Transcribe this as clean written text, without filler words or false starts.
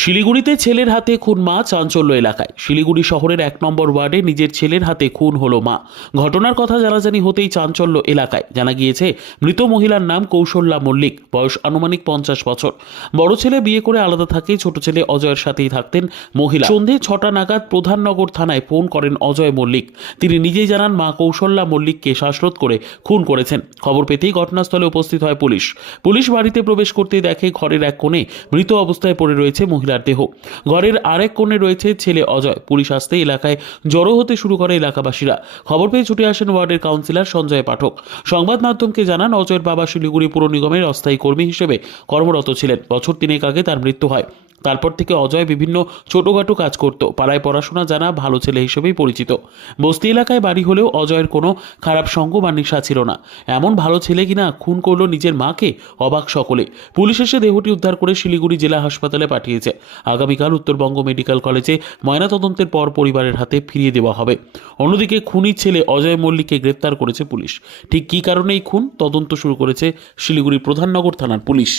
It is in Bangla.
শিলিগুড়িতে ছেলের হাতে খুন মা, চাঞ্চল্য এলাকায়। শিলিগুড়ি শহরের 1 নম্বর ওয়ার্ডে নিজের ছেলের হাতে খুন হলো মা। ঘটনার কথা জানাজানি হতেই চাঞ্চল্য এলাকায়। জানা গিয়েছে, মৃত মহিলার নাম কৌশল্যা মল্লিক, বয়স আনুমানিক 50 বছর। বড় ছেলে বিয়ে করে আলাদা থাকে, ছোট ছেলে অজয়ের সাথেই থাকতেন মহিলা। সন্ধে 6টা নাগাদ প্রধাননগর থানায় ফোন করেন অজয় মল্লিক। তিনি নিজেই জানান মা কৌশল্যা মল্লিককে শ্বাসরোধ করে খুন করেছেন। খবর পেতেই ঘটনাস্থলে উপস্থিত হয় পুলিশ। পুলিশ বাড়িতে প্রবেশ করতে দেখে ঘরের এক কোণে মৃত অবস্থায় পড়ে রয়েছে মহিলার দেহ। ঘরের আরেক কোণে রয়েছে ছেলে অজয়। পুলিশ আসতে এলাকায় জড়ো হতে শুরু করে এলাকাবাসীরা। খবর পেয়ে ছুটে আসেন ওয়ার্ডের কাউন্সিলর সঞ্জয় পাঠক। সংবাদ মাধ্যমকে জানান, অজয়ের বাবা শিলিগুড়ি পুর নিগমের অস্থায়ী কর্মী হিসেবে কর্মরত ছিলেন। বছর 3 আগে তার মৃত্যু হয়। তারপর থেকে অজয় বিভিন্ন ছোটখাটো কাজ করত। পাড়ায় পড়াশোনা জানা, ভালো ছেলে হিসেবেই পরিচিত। বস্তি এলাকায় বাড়ি হলেও অজয়ের কোনো খারাপ সঙ্গ বা নেশা ছিল না। এমন ভালো ছেলে কিনা খুন করলো নিজের মাকে, অবাক সকলে। পুলিশ এসে দেহটি উদ্ধার করে শিলিগুড়ি জেলা হাসপাতালে পাঠিয়েছে। আগামীকাল উত্তরবঙ্গ মেডিকেল কলেজে ময়নাতদন্তের পর পরিবারের হাতে ফিরিয়ে দেওয়া হবে। অন্যদিকে খুনির ছেলে অজয় মল্লিককে গ্রেপ্তার করেছে পুলিশ। ঠিক কী কারণে এই খুন, তদন্ত শুরু করেছে শিলিগুড়ি প্রধাননগর থানার পুলিশ।